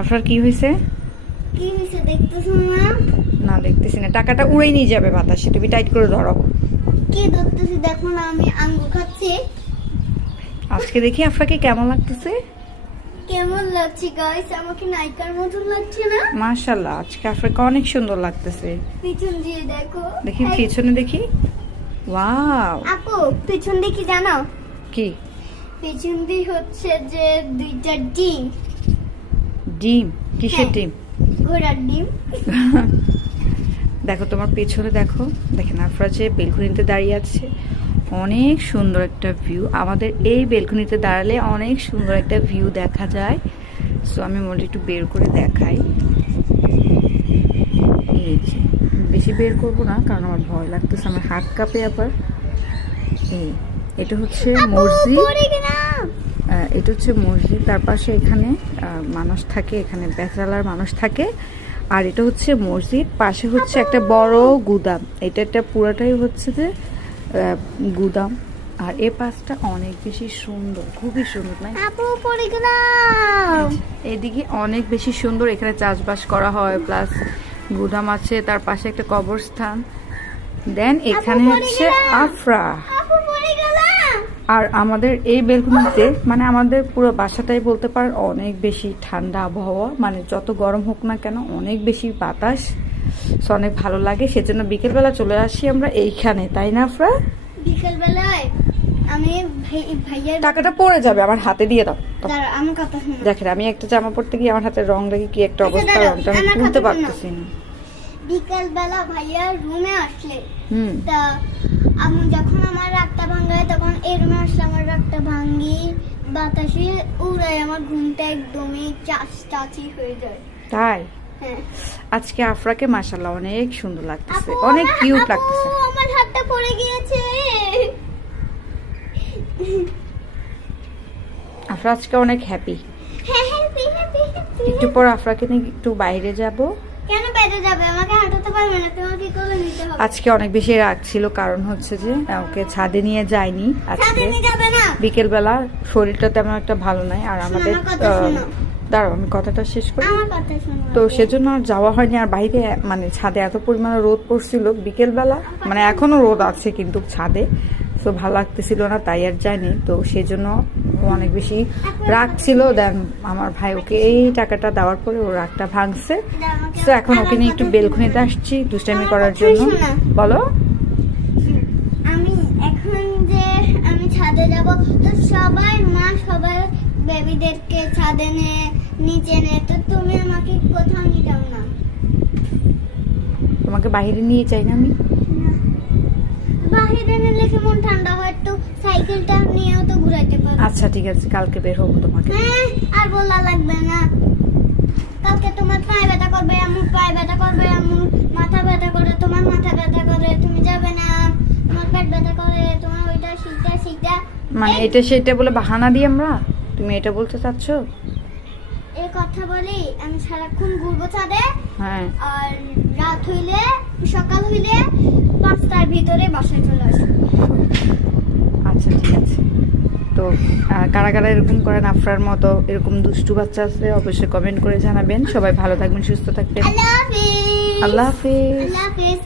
আফরার কি হয়েছে? কি হয়েছে দেখতেছো না? না দেখতেছি না, টাকাটা উড়েই নিয়ে যাবে বাতাসে, তুমি টাইট করে ধরো। কি ধরতেছি দেখো না, আমি আঙ্গুর খাচ্ছি। আজকে দেখি আফরাকে কেমন লাগতেছে। কেমন লাগছে গাইস? আমাকে নায়িকার মতন লাগছে না? মাশাআল্লাহ, আজকে আফরাকে অনেক সুন্দর লাগতেছে। পিছন দিয়ে দেখো। দেখি পিছনে দেখি। ওয়াও, আপু পিছন দিয়ে কি জানো? কি? পিছন দিয়ে হচ্ছে যে দুইটা ডিম। ডিম? কিসের হ্যাঁ। ডিম? ঘোড়ার ডিম। দেখো তোমার পেছনে দেখো, দেখেন আফরা যে বেলকনিতে দাঁড়িয়ে আছে, অনেক সুন্দর একটা ভিউ। আমাদের এই বেলকনিতে দাঁড়ালে অনেক সুন্দর একটা ভিউ দেখা যায়। সো আমি মনে একটু বের করে দেখাই। এই যে বেশি বের করবো না, কারণ আমার ভয় লাগতেছে, আমার হাত কাঁপে আবার। এটা হচ্ছে মসজিদ। এটা হচ্ছে মসজিদ, তার পাশে এখানে মানুষ থাকে, এখানে ব্যাচেলার মানুষ থাকে। আর এটা হচ্ছে মসজিদ, পাশে হচ্ছে একটা বড় গুদাম। এটা পুরাটাই হচ্ছে যে গুদাম। আর এ পাশটা অনেক বেশি সুন্দর, খুবই সুন্দর। আপু পড়ে গেলাম। এদিকে অনেক বেশি সুন্দর, এখানে চাষবাস করা হয়, প্লাস গুদাম আছে, তার পাশে একটা কবরস্থান। দেন এখানে হচ্ছে আফরা। আর আমাদের এই বেলকনিতে মানে আমাদের পুরো বাসাটাই বলতে পারেন অনেক বেশি ঠান্ডা আবহাওয়া, মানে যত গরম হোক না কেন অনেক বেশি বাতাস, অনেক ভালো লাগে। সেজন্য বিকেলবেলা চলে আসি আমরা এইখানে, তাই না আফরা? বিকেলবেলায় আমি ভাইয়ার টাকাটা পড়ে যাবে, আমার হাতে দিয়ে দাও। আমার কথা শুনো। দেখেন আমি একটা জামা পরতে গিয়ে আমার হাতে রং লেগে কি একটা অবস্থা, রংটা আমি তুলতে পারতেছি না। বিকেলবেলা ভাইয়া রুমে আসলে তা আমি যখন আমার রাতটা ভাঙায় তখন এই রুমে আসলে আমার রাতটা ভাঙি, বাতাসে উড়ায়, আমার ঘুমটা একদমই চাচি হয়ে যায়। তাই? হ্যাঁ। আজকে আফরাকে মাশাআল্লাহ অনেক সুন্দর লাগতেছে, অনেক কিউট লাগতেছে। আমার হাতটা পড়ে গিয়েছে। আফরা আজকে অনেক হ্যাপি। হ্যাঁ হ্যাপি হ্যাপি হ্যাপি। একটু পর আফরাকে নিয়ে একটু বাইরে যাব। কেন বাইরে যাবে? আমাকে হাঁটাতে পারবে না, তোমাকে কোলে নিতে হবে। আজকে অনেক বেশি রাগ ছিল, কারণ হচ্ছে যে ওকে ছাদে নিয়ে যায়নি আজকে। বিকেলবেলা শরীরটা তেমন একটা ভালো নাই, আর আমাদের দাঁড়াও আমি কথাটা শেষ করি। তো সেজন্য আর যাওয়া হয়নি। আর বাইরে মানে ছাদে এত পরিমাণে রোদ পড়ছিল বিকেলবেলা, মানে এখনো রোদ আছে কিন্তু ছাদে, তো ভালো লাগতেছিল না, তাই আর যায়নি। তো সেজন্য অনেক বেশি রাগ ছিল। দেন আমার ভাই ওকে এই টাকাটা দেওয়ার পরে ওর রাগটা ভাঙছে। তো এখন ওকে নিয়ে একটু বেলকনিতে আসছি দুষ্টামি করার জন্য। বলো। আমি এখন যে আমি ছাদে যাব, তো সবাই মা সবাই বেবিদেরকে ছাদে নিচে তো তুমি আমাকে কোথাও নিতাম না। তোমাকে বাইরে নিয়ে যাই না আমি? বাইরে নিলে কেমন ঠান্ডা হয়, একটু সাইকেলটা নিয়েও তো ঘুরাইতে পারো। আচ্ছা ঠিক আছে, কালকে বের হবো তোমাকে। হ্যাঁ, আর বলা লাগবে না। কালকে তোমার পায়ে ব্যথা করবে, আমার পায়ে ব্যথা করবে, আমার মাথা ব্যথা করে, তোমার মাথা ব্যথা করে, তুমি যাবে না। তোমার পেট ব্যথা করে, তোমার ওইটা শীতটা মানে এটা সেটা বলে বাহানা দিই আমরা, তুমি এটা বলতে চাচ্ছ? এই কথা বলি আমি সারাক্ষণ ঘুরবো ছাদে। হ্যাঁ। আর রাত হইলে সকাল হইলে 5টার ভিতরে বাসায় চলে আসবো। আচ্ছা ঠিক আছে। তো কারা কারা এরকম করেন আফরার মতো, এরকম দুষ্টু বাচ্চা আছে, অবশ্যই কমেন্ট করে জানাবেন। সবাই ভালো থাকবেন, সুস্থ থাকবেন। আল্লাহ হাফেজ। আল্লাহ হাফেজ। আল্লাহ হাফেজ।